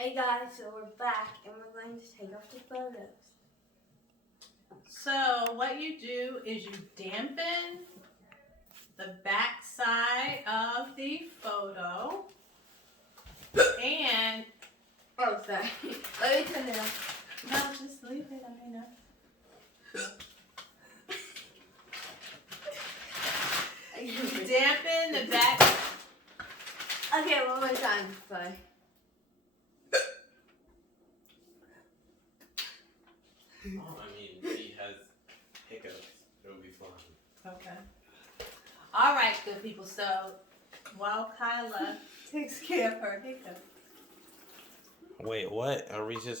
Hey guys, so we're back and we're going to take off the photos. So what you do is you dampen the back side of the photo and Oh, sorry. Let me turn it off. no, just leave it. I mean, you dampen the back. Okay, one more time. Sorry. Oh, I mean, he has hiccups. It'll be fine. Okay. All right, good people. So while Kyla takes care of her hiccup. Wait, what? Are we just...